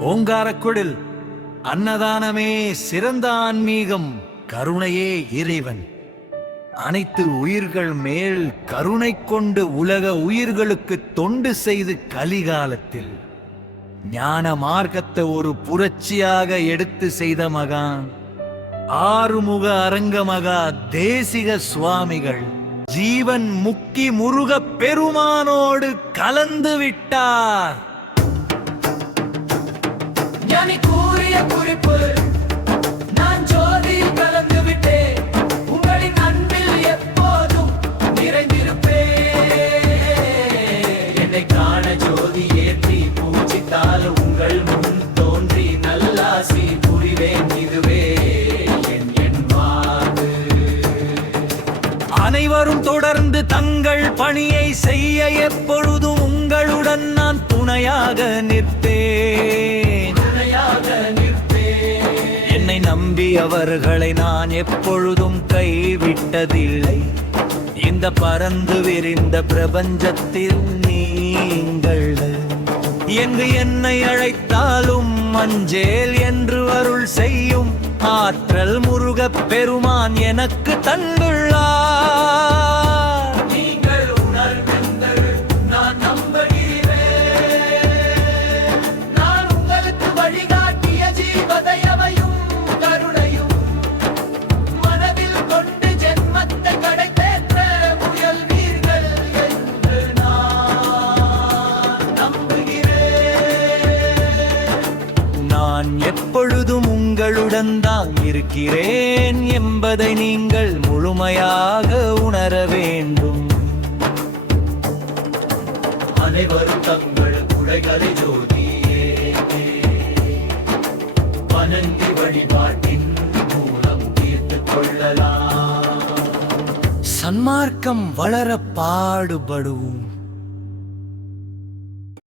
ஓங்காரக்குடில் அன்னதானமே சிறந்த ஆன்மீகம், கருணையே இறைவன். அனைத்து உயிர்கள் மேல் கருணை கொண்டு உலக உயிர்களுக்கு தொண்டு செய்து கலிகாலத்தில் ஞான மார்க்கத்தை ஒரு புரட்சியாக எடுத்து செய்த மகான் ஆறுமுக அரங்க மகா தேசிக சுவாமிகள் ஜீவன் முக்கி முருகப் பெருமானோடு கலந்து விட்டார். ஞானி கூறிய குறிப்பு, நான் ஜோதியில் கலந்து விட்டேன், உங்களின் அன்பில் எப்போதும் நிறைந்திருப்பேன். என்னை காண ஜோதி ஏற்றி பூஜித்தால் உங்கள் முன் தோன்றி நல்லாசி புரிவேன். இதுவே என் வாக்கு. அனைவரும் தொடர்ந்து தங்கள் பணியை செய்ய எப்பொழுதும் உங்களுடன் நான் துணையாக நிற்பேன். என்னை நம்பி அவர்களை நான் எப்பொழுதும் கைவிட்டதில்லை. இந்த பறந்து விரிந்த பிரபஞ்சத்தில் நீங்கள் எங்கு என்னை அழைத்தாலும் மஞ்சேல் என்று அருள் செய்யும் ஆற்றல் முருகப் பெருமான் எனக்கு தந்துள்ளார். நீங்கள் உணர்வுங்கள், நான் நம்புகிறேன். நான் உங்களுக்கு வழிகாட்டிய ஜீவதயவையும் கருணையும் மனதில் கொண்டு ஜென்மத்தை கடைத்தேற்ற முயல்வீர்கள் என்று நான் நம்புகிறேன். நான் எப்பொழுதும் உங்களுடன் தான் இருக்கிறேன் என்பதை நீங்கள் முழுமையாக உணர வேண்டும். அனைவரும் தங்கள் குறைகளை ஜோதியே வணங்கி வழிபாட்டின் மூலம் தீர்த்துக் கொள்ளலாம். சன்மார்க்கம் வளர பாடுபடுவோம்.